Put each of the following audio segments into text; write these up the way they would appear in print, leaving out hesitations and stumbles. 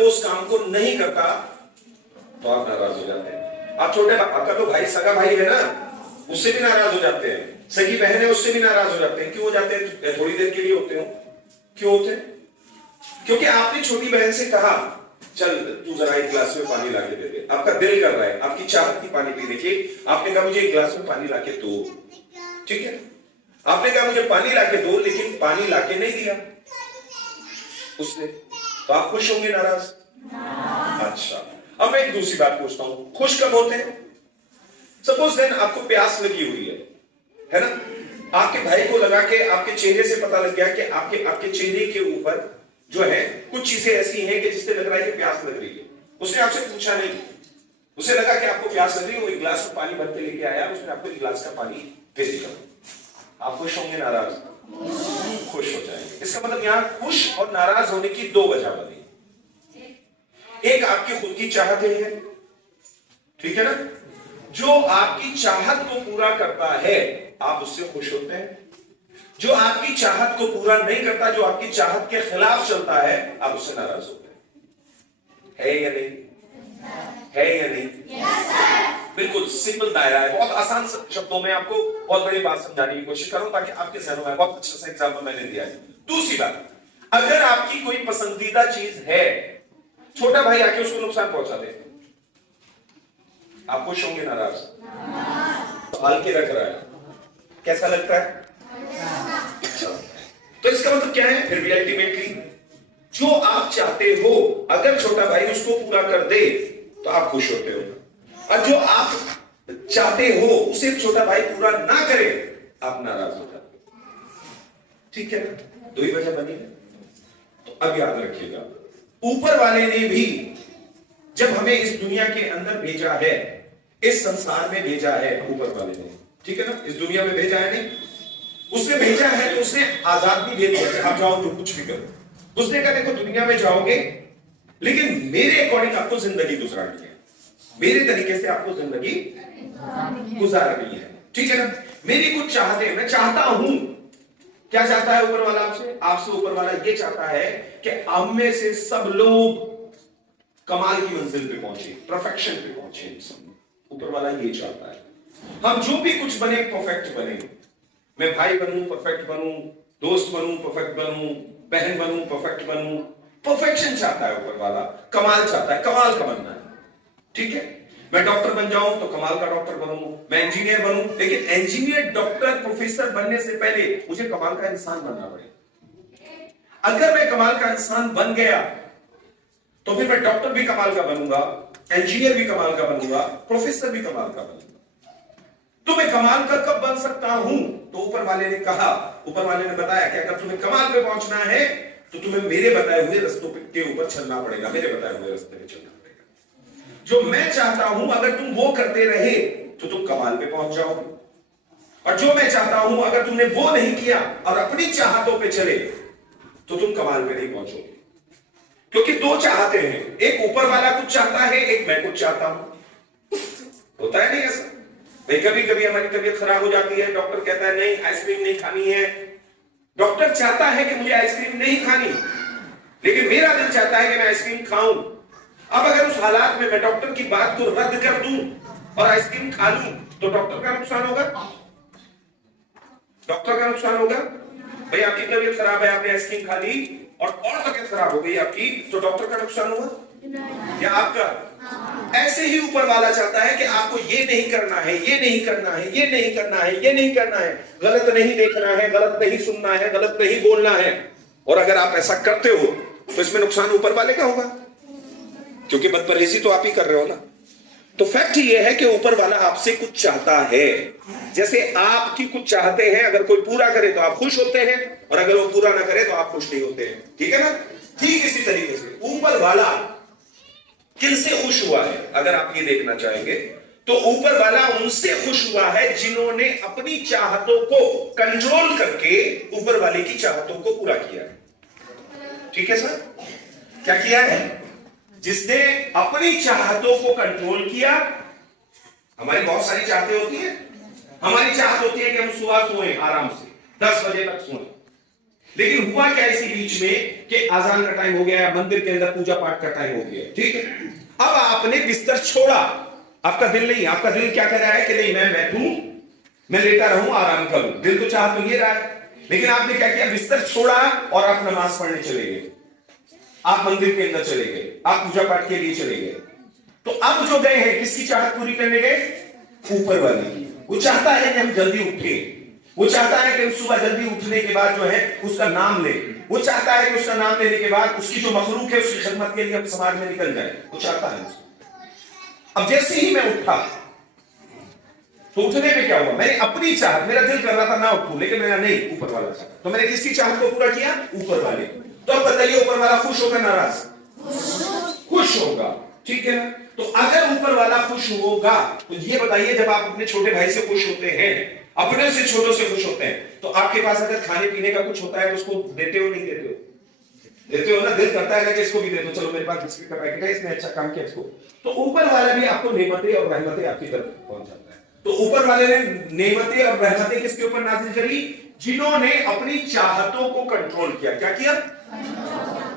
उस काम को नहीं करता तो आप नाराज हो जाते हैं। आप छोटे आपका तो भाई सगा भाई है ना, उससे भी नाराज हो जाते हैं। सगी बहन है, उससे भी नाराज हो जाते हैं। क्यों हो जाते हैं? थोड़ी देर के लिए होते हो। क्यों होते हैं? क्योंकि आपने छोटी बहन से कहा चल तू जरा एक गिलास में पानी लाके दे दे। आपका दिल कर रहा है, आपकी चाहत थी पानी पीने की। आपने कहा मुझे एक गिलास में पानी लाके दो, ठीक है। आपने कहा मुझे पानी लाके दो, लेकिन पानी लाके नहीं दिया उसने, तो आप खुश होंगे नाराज? अच्छा, अब मैं एक दूसरी बात पूछता हूं, खुश कब होते हैं? सपोज देन आपको प्यास लगी हुई है ना। आपके भाई को लगा के आपके चेहरे से पता लग गया कि आपके चेहरे के ऊपर जो है कुछ चीजें ऐसी हैं कि जिससे लग रहा है कि प्यास लग रही है। उसने आपसे पूछा नहीं, उसे लगा कि आपको प्यास लग रही है, वो एक गिलास में पानी भर के लेके आया, उसने आपको एक गिलास का पानी दे दिया। आप खुश होंगे नाराज? खुश हो जाएंगे। इसका मतलब यहां खुश और नाराज होने की दो वजह बनी। एक आपकी खुद की चाहत है, ठीक है ना। जो आपकी चाहत को पूरा करता है आप उससे खुश होते हैं। जो आपकी चाहत को पूरा नहीं करता, जो आपकी चाहत के खिलाफ चलता है, आप उससे नाराज होते हैं। है या नहीं? है या नहीं? बिल्कुल सिंपल दायरा है। बहुत आसान शब्दों में आपको बहुत बड़ी बात समझाने की कोशिश करूं ताकि आपके जहनों में, बहुत अच्छा सा एग्जाम्पल मैंने दिया है। दूसरी बात, अगर आपकी कोई पसंदीदा चीज है, छोटा भाई आके उसको नुकसान पहुंचा दे, आप खुश होंगे नाराज? पाल के रख रहा है, कैसा लगता है? तो इसका मतलब क्या है फिर भी? अल्टीमेटली जो आप चाहते हो, अगर छोटा भाई उसको पूरा कर दे तो आप खुश होते हो, और जो आप चाहते हो उसे छोटा भाई पूरा ना करे आप नाराज हो जाते हो। ठीक है ना? दो ही वजह बनी है। तो अब याद रखिएगा, ऊपर वाले ने भी जब हमें इस दुनिया के अंदर भेजा है, इस संसार में भेजा है ऊपर वाले ने, ठीक है ना। इस दुनिया में भेजा है नहीं, उसने भेजा है तो उसने आजाद भी दे दिया, आप जाओ जो कुछ भी करो। उसने कहा देखो दुनिया में जाओगे, लेकिन मेरे अकॉर्डिंग आपको जिंदगी गुजारनी है, मेरे तरीके से आपको जिंदगी गुजारनी है, ठीक है ना। मेरी कुछ चाहते, मैं चाहता हूं, क्या चाहता है ऊपर वाला आपसे? आपसे ऊपर वाला ये चाहता है कि हम में से सब लोग कमाल की मंजिल पे पहुंचे, परफेक्शन पे पहुंचे। ऊपर वाला ये चाहता है हम जो भी कुछ बने परफेक्ट बने। मैं भाई बनूं, परफेक्ट बनूं, दोस्त बनूं, परफेक्ट बनूं, बहन बनूं, परफेक्ट बनूं। परफेक्शन चाहता है ऊपर वाला, कमाल चाहता है, कमाल का बनना है, ठीक है। मैं डॉक्टर बन जाऊं तो कमाल का डॉक्टर बनूं, मैं इंजीनियर बनूं, लेकिन इंजीनियर, डॉक्टर, प्रोफेसर बनने से पहले मुझे कमाल का इंसान बनना पड़ेगा। अगर मैं कमाल का इंसान बन गया तो फिर मैं डॉक्टर भी कमाल का बनूंगा, इंजीनियर भी कमाल का बनूंगा, प्रोफेसर भी कमाल का बनूंगा। तो मैं कमाल का कब बन सकता हूं? तो ऊपर वाले ने कहा, ऊपर वाले ने बताया कि अगर तुम्हें कमाल पे पहुंचना है तो तुम्हें मेरे बताए हुए रस्तों के ऊपर चलना पड़ेगा, मेरे बताए हुए रास्ते पे चलना पड़ेगा। जो मैं चाहता हूं अगर तुम वो करते रहे तो तुम कमाल पे पहुंच जाओगे, और जो मैं चाहता हूं अगर तुमने वो नहीं किया और अपनी चाहतों पे चले तो तुम कमाल पे नहीं पहुंचोगे। क्योंकि दो चाहते हैं, एक ऊपर वाला कुछ चाहता है, एक मैं कुछ चाहता हूं। होता है नहीं ऐसा? भाई कभी कभी हमारी तबीयत खराब हो जाती है, डॉक्टर कहता है नहीं आइसक्रीम नहीं खानी है। डॉक्टर चाहता है कि मुझे आइसक्रीम नहीं खानी, लेकिन मेरा दिल चाहता है कि मैं आइसक्रीम खाऊं। अब अगर उस हालात में मैं डॉक्टर की बात को रद्द कर दूं और आइसक्रीम खा लूं तो डॉक्टर का नुकसान होगा? डॉक्टर का नुकसान होगा? भाई आपकी तबीयत खराब है, आपने आइसक्रीम खा ली और तबीयत खराब हो गई आपकी, तो डॉक्टर का नुकसान हुआ या आपका? ऐसे ही ऊपर वाला चाहता है कि आपको ये नहीं करना है, ये नहीं करना है, ये नहीं करना है, ये नहीं करना है, गलत नहीं देखना है, गलत नहीं सुनना है, गलत नहीं बोलना है। और अगर आप ऐसा करते हो तो इसमें नुकसान ऊपर वाले का होगा, क्योंकि बदपरहेजी तो आप ही कर रहे हो ना। तो फैक्ट ये है कि ऊपर वाला आपसे कुछ चाहता है, जैसे आपकी कुछ चाहते हैं, अगर कोई पूरा करे तो आप खुश होते हैं, और अगर वो पूरा ना करे तो आप खुश नहीं होते हैं, ठीक है ना। ठीक इसी तरीके से ऊपर वाला किनसे खुश हुआ है अगर आप ये देखना चाहेंगे तो ऊपर वाला उनसे खुश हुआ है जिन्होंने अपनी चाहतों को कंट्रोल करके ऊपर वाले की चाहतों को पूरा किया है। ठीक है सर, क्या किया है? जिसने अपनी चाहतों को कंट्रोल किया। हमारी बहुत सारी चाहतें होती है, हमारी चाहत होती है कि हम सुबह सोएं आराम से 10 बजे तक सोएं, लेकिन हुआ क्या इसी बीच में कि आजान का टाइम हो गया, मंदिर के अंदर पूजा पाठ का टाइम हो गया, ठीक है। अब आपने बिस्तर छोड़ा, आपका दिल नहीं, आपका दिल क्या कह रहा है कि नहीं मैं बैठूं, मैं लेटा रहूं, आराम करूं, दिल तो चाह तो ये रहा है। लेकिन आपने क्या किया, बिस्तर छोड़ा और आप नमाज पढ़ने चले गए, आप मंदिर के अंदर चले गए, आप पूजा पाठ के लिए चले गए। तो अब जो गए हैं किसकी चाहत पूरी करने गए? ऊपर वाले की। वो चाहता है कि हम जल्दी उठे, वो चाहता है कि सुबह जल्दी उठने के बाद जो है उसका नाम ले, वो चाहता है कि उसका नाम लेने के बाद उसकी जो मखलूक है उसकी खिदमत के लिए हम समाज में निकल जाए, वो चाहता है। अब जैसे ही मैं उठा तो उठने पे क्या हुआ, मैंने अपनी चाहत, मेरा दिल कर रहा था ना उठूं, लेकिन मेरा नहीं, ऊपर वाला चाहता, तो मैंने किसकी चाहत को पूरा किया? ऊपर वाले। तो अब बताइए ऊपर वाला खुश होगा नाराज? खुश होगा, ठीक है ना। तो अगर ऊपर वाला खुश होगा तो ये बताइए, जब आप अपने छोटे भाई से खुश होते हैं, अपने से छोटों से खुश होते हैं, तो आपके पास अगर खाने पीने का कुछ होता है तो उसको देते हो नहीं देते हो? देते हो ना, दिल करता है कि इसको भी दे दो, चलो मेरे पास बिस्किट का पैकेट है, इसने अच्छा काम किया इसको। तो ऊपर वाला भी आपको नेमतें और रहमतें आपकी तरफ पहुंचाता है। तो ऊपर वाले ने नेमतें और रहमतें किसके ऊपर नाज़िल करी? जिन्होंने अपनी चाहतों को कंट्रोल किया। क्या किया?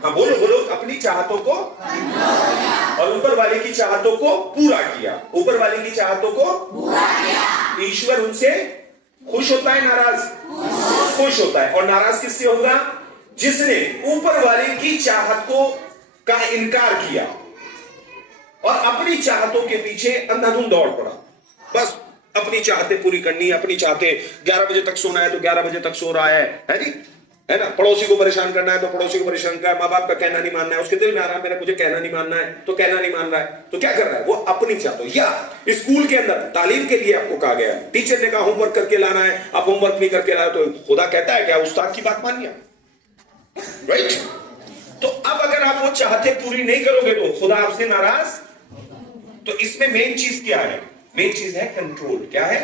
हाँ बोलो बोलो, अपनी चाहतों को और ऊपर वाले की चाहतों को पूरा किया। ऊपर वाले की चाहतों को पूरा किया। ईश्वर उनसे खुश होता है नाराज? खुश होता है। और नाराज किससे होगा? जिसने ऊपर वाले की चाहत को का इनकार किया और अपनी चाहतों के पीछे अंधाधुंध दौड़ पड़ा। बस अपनी चाहतें पूरी करनी है, अपनी चाहतें 11 बजे तक सोना है तो 11 बजे तक सो रहा है जी, है ना। पड़ोसी को परेशान करना है तो पड़ोसी को परेशान करना है, माँ बाप का कहना नहीं मानना है, उसके दिल में आ रहा है मेरा मुझे कहना नहीं मानना है, तो कहना नहीं मान रहा है, तो क्या कर रहा है वो? अपनी चाहतों। या स्कूल के अंदर तालीम के लिए आपको कहा गया, टीचर ने कहा होमवर्क करके लाना है, आप होमवर्क नहीं करके लाए तो खुदा कहता है क्या उस्ताद की बात मानिए, राइट। तो अब अगर आप वो चाहते पूरी नहीं करोगे तो खुदा आपसे नाराज। तो इसमें मेन चीज क्या है? मेन चीज है कंट्रोल। क्या है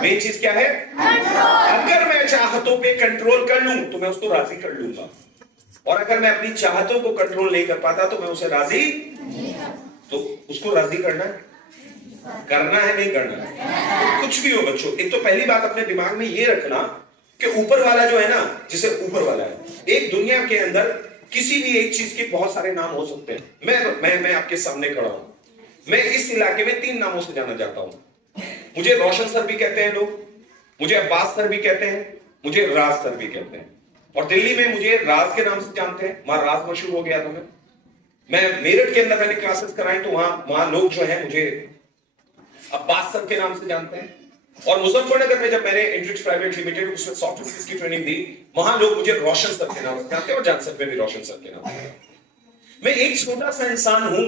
मेन चीज? क्या है? अगर मैं चाहतों पे कंट्रोल कर लूं तो मैं उसको राजी कर लूंगा, और अगर मैं अपनी चाहतों को कंट्रोल नहीं कर पाता तो मैं उसे राजी, तो उसको राजी करना है नहीं करना है? तो कुछ भी हो बच्चों, एक तो पहली बात अपने दिमाग में ये रखना कि ऊपर वाला जो है ना, जिसे ऊपर वाला है, एक दुनिया के अंदर किसी भी एक चीज के बहुत सारे नाम हो सकते हैं। मैं आपके सामने खड़ा हूं, मैं इस इलाके में 3 नामों से जाना जाता हूं। मुझे रोशन सर भी कहते हैं लोग, मुझे अब्बास सर भी कहते हैं, मुझे राज सर भी कहते हैं। और दिल्ली में मुझे राज के नाम से जानते हैं, वहां राज मशहूर हो गया था। मैं मेरठ के अंदर मैंने क्लासेस कराई तो वहां लोग जो है मुझे अब्बास सर के नाम से जानते हैं। और मुजफ्फरनगर में जब मैंने इंट्रिक्स प्राइवेट लिमिटेड उसमें सॉफ्टवेयर की ट्रेनिंग दी, वहां लोग मुझे रोशन सर के नाम से जानते हैं और जान सकते भी रोशन सर के नाम से। मैं एक छोटा सा इंसान हूं,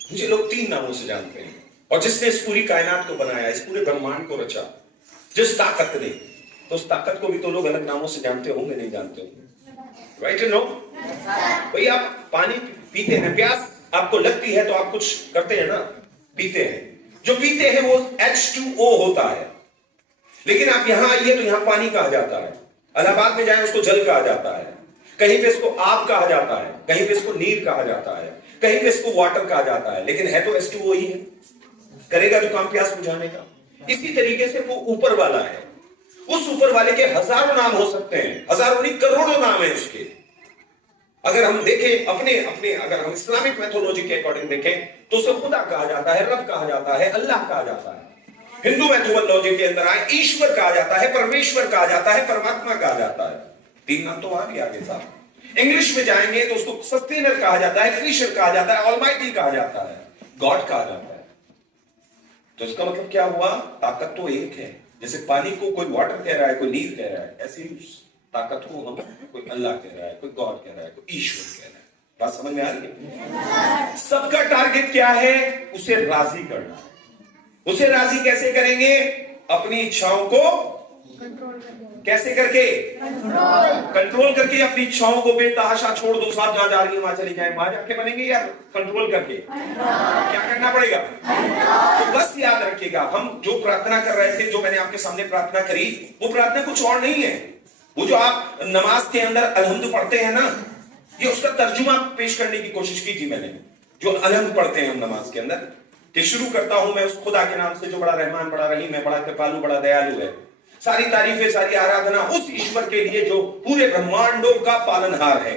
मुझे लोग 3 नामों से जानते हैं। और जिसने इस पूरी कायनात को बनाया, इस पूरे ब्रह्मांड को रचा, जिस ताकत ने, तो उस ताकत को भी तो लोग अलग नामों से जानते होंगे नहीं जानते होंगे, राइट नो? भाई आप पानी पीते हैं, प्यास आपको लगती है तो आप कुछ करते हैं ना, पीते हैं। जो पीते हैं वो H2O होता है, लेकिन आप यहां आइए तो यहां पानी कहा जाता है, इलाहाबाद में जाए उसको जल कहा जाता है, कहीं पे इसको आग कहा जाता है, कहीं पे इसको नीर कहा जाता है, कहीं पे इसको वाटर कहा जाता है, लेकिन है तो H2O ही है। करेगा जो काम प्यास बुझाने का। इसी तरीके से वो ऊपर वाला है, उस ऊपर वाले के हजारों नाम हो सकते हैं, हजारों नहीं करोड़ों नाम है उसके। अगर हम देखें अपने अगर हम इस्लामिक मैथोलॉजी के अकॉर्डिंग देखें तो उसे खुदा कहा जाता है, रब कहा जाता है, अल्लाह कहा जाता है। हिंदू मैथोलॉजी के अंदर आए ईश्वर कहा जाता है, परमेश्वर कहा जाता है, परमात्मा कहा जाता है। 3 नाम तो आ भी आगे साहब। इंग्लिश में जाएंगे तो उसको सस्टेनर कहा जाता है, क्रिएटर कहा जाता है, ऑलमाइटी कहा जाता है, गॉड कहा जाता है। तो इसका मतलब क्या हुआ? ताकत तो एक है। जैसे पानी को कोई वाटर कह रहा है, कोई नीर कह रहा है, ऐसी ताकत को हम कोई अल्लाह कह रहा है, कोई गॉड कह रहा है, कोई ईश्वर कह रहा है। बात समझ में आ रही है? सबका टारगेट क्या है? उसे राजी करना है। उसे राजी कैसे करेंगे? अपनी इच्छाओं को कैसे करके? कंट्रोल करके अपनी इच्छाओं को बेतहाशा छोड़ दो। साथ जहां जा रही है वहां चली जाए, वहां जाके बनेंगे या कंट्रोल करके? क्या करना पड़ेगा? तो बस याद रखिएगा, हम जो प्रार्थना कर रहे थे, जो मैंने आपके सामने प्रार्थना करी, वो प्रार्थना कुछ और नहीं है। वो जो आप नमाज के अंदर अलहम्द पढ़ते हैं ना, ये उसका तर्जुमा पेश करने की कोशिश की थी मैंने। जो अलहम्द पढ़ते हैं हम नमाज के अंदर, कि शुरू करता हूं मैं उस खुदा के नाम से जो बड़ा रहमान, बड़ा रहीम है, बड़ा कृपालु, बड़ा दयालु है। सारी तारीफें, सारी आराधना उस ईश्वर के लिए जो पूरे ब्रह्मांडों का पालनहार है,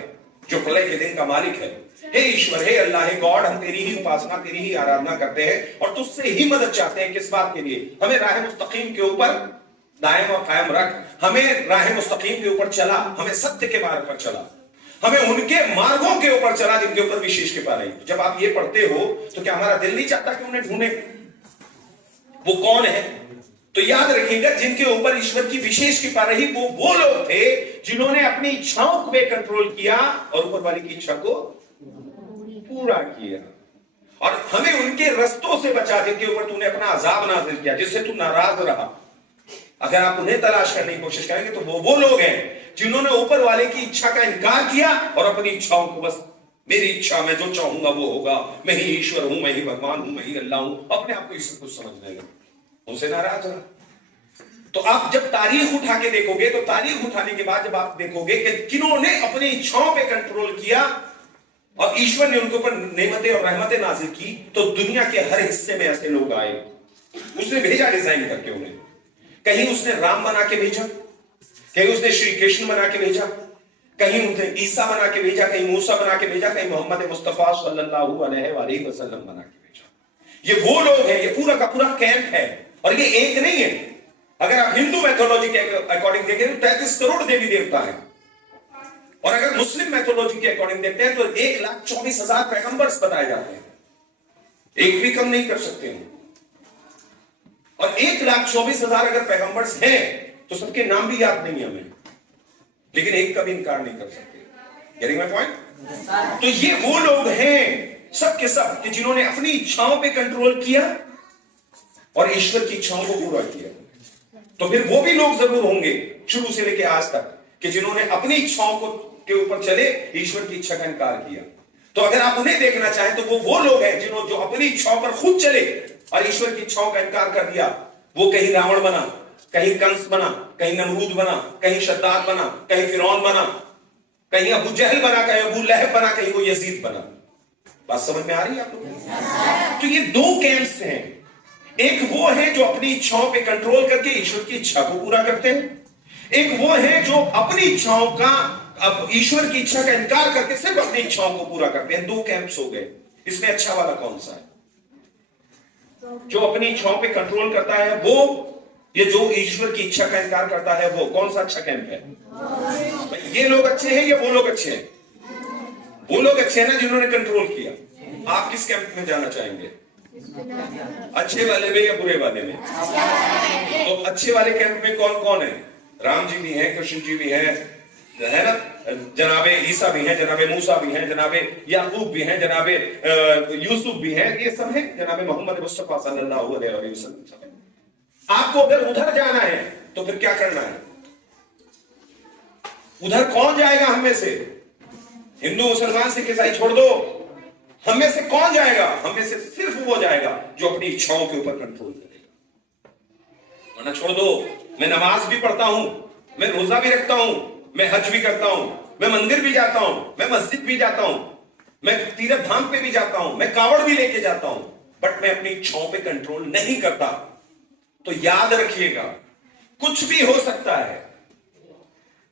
जो प्रलय के दिन का मालिक है। हे ईश्वर, हे अल्लाह, हे गॉड, हम तेरी ही उपासना, तेरी ही आराधना करते हैं और तुझसे ही मदद चाहते हैं। किस बात के लिए? हमें राह मुस्तकीम के ऊपर दायम और कायम रख, हमें राह मुस्तकीम के ऊपर चला, हमें सत्य के मार्ग पर चला, हमें उनके मार्गों के ऊपर चला जिनके ऊपर विशेष कृपा रही। जब आप ये पढ़ते हो तो क्या हमारा दिल नहीं चाहता कि उन्हें ढूंढे? वो कौन है? तो याद रखिएगा, जिनके ऊपर ईश्वर की विशेष कृपा रही वो लोग थे जिन्होंने अपनी इच्छाओं पे कंट्रोल किया और ऊपर वाली की इच्छा को पूरा किया। और हमें उनके रस्तों से बचा जिनके ऊपर तूने अपना अजाब नाज़िल किया, जिससे तू नाराज रहा। अगर आप उन्हें तलाश करने की कोशिश करेंगे तो वो लोग हैं जिन्होंने ऊपर वाले की इच्छा का इनकार किया और अपनी इच्छाओं को, बस मेरी इच्छा, मैं जो चाहूंगा वो होगा, मैं ही ईश्वर हूं, मैं ही भगवान हूं, मैं ही अल्लाह हूं, अपने आप को सब कुछ समझने लगे, उनसे नाराज रहा। तो आप जब तारीख उठा के देखोगे, तो तारीख उठाने के बाद जब आप देखोगे कि किन्होंने अपनी इच्छाओं पे कंट्रोल किया और ईश्वर ने उनके ऊपर नेमतें और रहमतें नाजिल की, तो दुनिया के हर हिस्से में ऐसे लोग आए। उसने भेजा डिजाइन करके उन्हें, कहीं उसने राम बना के भेजा, कहीं उसने श्री कृष्ण बना के भेजा, कहीं उसने ईसा बना के भेजा, कहीं मूसा बना के भेजा, कहीं मोहम्मद मुस्तफा सल्लल्लाहु अलैहि वसल्लम बना के भेजा। ये वो लोग हैं, ये पूरा का पूरा कैंप है। और ये एक नहीं है। अगर आप हिंदू मैथोलॉजी के अकॉर्डिंग देखें तो 33 करोड़ देवी देवता है, और अगर मुस्लिम मैथोलॉजी के अकॉर्डिंग देखते हैं तो 1,24,000 पैगंबर्स बताए जाते हैं। एक भी कम नहीं कर सकते हैं। और 1,24,000 अगर पैगंबर्स हैं तो सबके नाम भी याद नहीं है हमें, लेकिन एक का भी इनकार नहीं कर सकते। Getting my point? तो ये वो लोग हैं सब के सब कि जिन्होंने अपनी इच्छाओं पे कंट्रोल किया और ईश्वर की इच्छाओं को पूरा किया। तो फिर वो भी लोग जरूर होंगे शुरू से लेकर आज तक कि जिन्होंने अपनी इच्छाओं को के ऊपर चले, ईश्वर की इच्छा का इनकार किया। तो अगर आप उन्हें देखना चाहें तो वो लोग हैं जिन्होंने जो अपनी इच्छाओं पर खुद चले और ईश्वर की इच्छाओं का इनकार कर दिया। वो कहीं रावण बना, कहीं कंस बना, कहीं नमरूद बना, कहीं शद्दाद बना, कहीं फिरौन बना, कहीं अबू जहल बना, कहीं अबू लहब बना, कहीं वो यजीद बना। बात समझ में आ रही है आप लोगों? तो ये दो कैंप्स हैं। एक वो है जो अपनी इच्छाओं पे कंट्रोल करके ईश्वर की इच्छा को पूरा करते हैं, एक वो है जो अपनी इच्छाओं का, अब ईश्वर की इच्छा का इनकार करके सिर्फ अपनी इच्छाओं को पूरा करते हैं। दो कैंप्स हो गए। इसमें अच्छा वाला कौन सा है? जो अपनी इच्छाओं पे कंट्रोल करता है वो, ये जो ईश्वर की इच्छा का इनकार करता है वो, कौन सा अच्छा कैंप है? ये लोग अच्छे हैं या वो लोग अच्छे हैं? वो लोग अच्छे हैं ना जिन्होंने कंट्रोल किया। आप किस कैंप में जाना चाहेंगे? अच्छे वाले में या बुरे वाले में? तो अच्छे वाले कैंप में कौन कौन है? राम जी भी हैं, कृष्ण जी भी हैं, है ना, जनाबे ईसा भी हैं, जनाबे मूसा भी हैं, जनाबे याकूब भी हैं, जनाबे यूसुफ भी हैं, ये सब हैं, जनाबे मोहम्मद मुस्तफा सल्लल्लाहु अलैहि वसल्लम। आपको अगर उधर जाना है तो फिर क्या करना है? उधर कौन जाएगा हम में से? हिंदू मुसलमान सिख ईसाई छोड़ दो, हम में से कौन जाएगा? हम में से सिर्फ वो जाएगा जो अपनी इच्छाओं के ऊपर कंट्रोल करेगा। वरना छोड़ दो, मैं नमाज भी पढ़ता हूं, मैं रोजा भी रखता हूं, मैं हज भी करता हूं, मैं मंदिर भी जाता हूं, मैं मस्जिद भी जाता हूं, मैं तीर्थ धाम पे भी जाता हूं, मैं कावड़ भी लेके जाता हूं, बट मैं अपनी इच्छाओं पे कंट्रोल नहीं करता। तो याद रखिएगा, कुछ भी हो सकता है,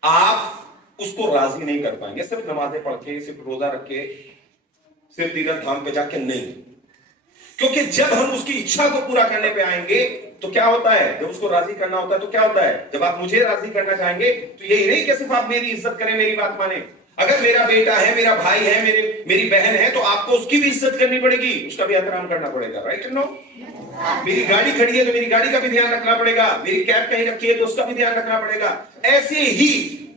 आप उसको राजी नहीं कर पाएंगे सिर्फ नमाजें पढ़ के, सिर्फ रोजा रख के, सिर्फ तीर्थ धाम पे जाके नहीं। क्योंकि जब हम उसकी इच्छा को पूरा करने पे आएंगे तो क्या होता है? जब उसको राजी करना होता है तो क्या होता है? जब आप मुझे राजी करना चाहेंगे तो यही नहीं कि सिर्फ आप मेरी इज्जत करें, मेरी बात माने। अगर मेरा बेटा है, मेरा भाई है, मेरी बहन है, तो आपको उसकी भी इज्जत करनी पड़ेगी, उसका भी एहतराम करना पड़ेगा। Right no? मेरी गाड़ी खड़ी है तो मेरी गाड़ी का भी ध्यान रखना पड़ेगा, मेरी कैब कहीं रखी है तो उसका भी ध्यान रखना पड़ेगा। ऐसे ही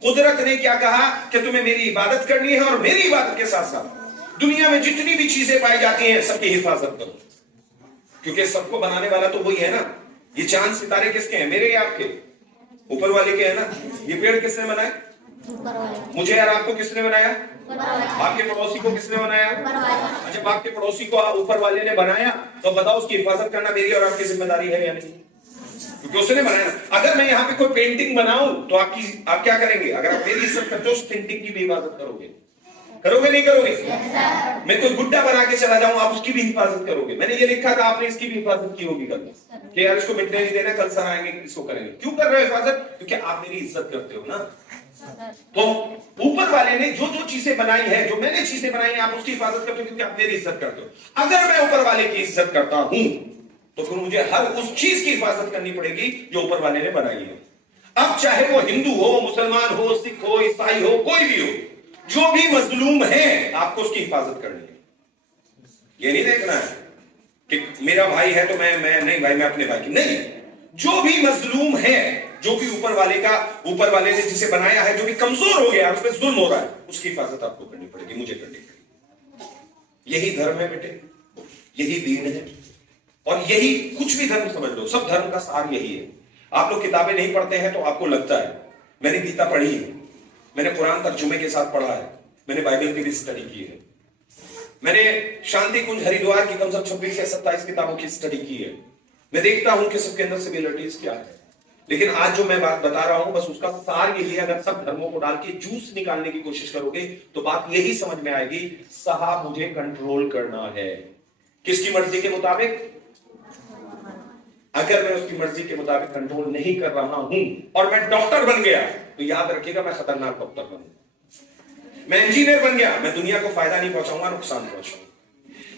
कुदरत ने क्या कहा कि तुम्हें मेरी इबादत करनी है, और मेरी इबादत के साथ साथ दुनिया में जितनी भी चीजें पाई जाती हैं सबकी हिफाजत करो, क्योंकि सबको बनाने वाला तो वही है ना। ये चांद सितारे किसके हैं? मेरे या आपके? ऊपर वाले के है ना। ये पेड़ किसने बनाए? मुझे और आपको किसने बनाया? आपके पड़ोसी को किसने बनाया? जब आपके पड़ोसी को ऊपर वाले ने बनाया तो बताओ उसकी हिफाजत करना मेरी और आपकी जिम्मेदारी है या नहीं? क्योंकि उसने बनाया। अगर मैं यहाँ पे कोई पेंटिंग बनाऊं तो आप क्या करेंगे? अगर आप मेरी इज्जत करते हो उस पेंटिंग की भी हिफाजत करोगे। करोगे नहीं करोगे? मैं कोई गुड्डा बना के चला जाऊं, आप उसकी भी हिफाजत करोगे। मैंने ये लिखा था, आपने इसकी भी हिफाजत की होगी कल कि यार इसको मिटने नहीं देना, कल सर आएंगे इसको करेंगे। क्यों कर रहे हो हिफाजत? क्योंकि आप मेरी इज्जत करते हो ना। तो ऊपर वाले ने जो जो चीजें बनाई है, जो मैंने चीजें बनाई है, आप उसकी हिफाजत करते हो क्योंकि आप मेरी इज्जत करते हो। अगर मैं ऊपर वाले की इज्जत करता हूं तो फिर मुझे हर उस चीज की हिफाजत करनी पड़ेगी जो ऊपर वाले ने बनाई है। अब चाहे वो हिंदू हो, मुसलमान हो, सिख हो, ईसाई हो, कोई भी हो, जो भी मजलूम है आपको उसकी हिफाजत करनी है। ये नहीं देखना है कि मेरा भाई है तो मैं नहीं भाई, मैं अपने भाई की नहीं। जो भी मजलूम है, जो भी ऊपर वाले ने जिसे बनाया है, जो भी कमजोर हो गया, उस पर जुल्म हो रहा है, उसकी हिफाजत आपको करनी पड़ेगी, मुझे करनी पड़ेगी। यही धर्म है बेटे, यही दीन है। और यही, कुछ भी धर्म समझ लो, सब धर्म का सार यही है। आप लोग किताबें नहीं पढ़ते हैं तो आपको लगता है। मैंने गीता पढ़ी है, मैंने कुरान तर्जुमे के साथ पढ़ा है, मैंने बाइबल की भी स्टडी की है, मैंने शांति कुंज हरिद्वार की कम से कम 26 या 27 किताबों की स्टडी की है। मैं देखता हूं कि सबके अंदर सिमिलरिटीज क्या है। लेकिन आज जो मैं बात बता रहा हूं, बस उसका सार यही है। अगर सब धर्मों को डाल के जूस निकालने की कोशिश करोगे तो बात यही समझ में आएगी, साहब मुझे कंट्रोल करना है। किसकी मर्जी के मुताबिक? अगर मैं उसकी मर्जी के मुताबिक कंट्रोल नहीं कर रहा हूं और मैं डॉक्टर बन गया तो याद रखिएगा मैं खतरनाक डॉक्टर बनूंगा। मैं इंजीनियर बन गया, मैं दुनिया को फायदा नहीं पहुंचाऊंगा, नुकसान पहुंचाऊंगा।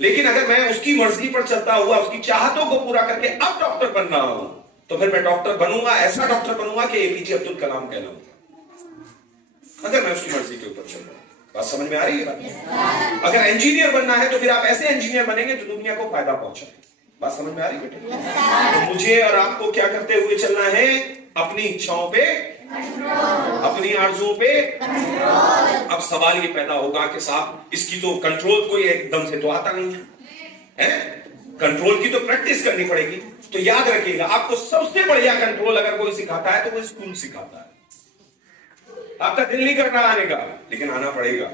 लेकिन अगर मैं उसकी मर्जी पर चलता हुआ, उसकी चाहतों को पूरा करके अब डॉक्टर बन रहा हूं, तो फिर मैं डॉक्टर बनूंगा, ऐसा डॉक्टर बनूंगा कि एपीजे अब्दुल कलाम कहलाऊंगा। अगर मैं उसकी मर्जी के ऊपर चल रहा हूं। बात समझ में आ रही है बात? अगर इंजीनियर बनना है तो फिर आप ऐसे इंजीनियर बनेंगे जो दुनिया को फायदा पहुंचाए। बात समझ में आ रही बेटे? तो मुझे और आपको क्या करते हुए चलना है? अपनी इच्छाओं पे, अपनी आरज़ुओं पे। अब सवाल ये पैदा होगा कि साहब इसकी तो कंट्रोल कोई एकदम से तो आता नहीं है, कंट्रोल की तो प्रैक्टिस करनी पड़ेगी। तो याद रखिएगा, आपको सबसे बढ़िया कंट्रोल अगर कोई सिखाता है तो वो स्कूल सिखाता है। आपका दिल नहीं करना आने का, लेकिन आना पड़ेगा।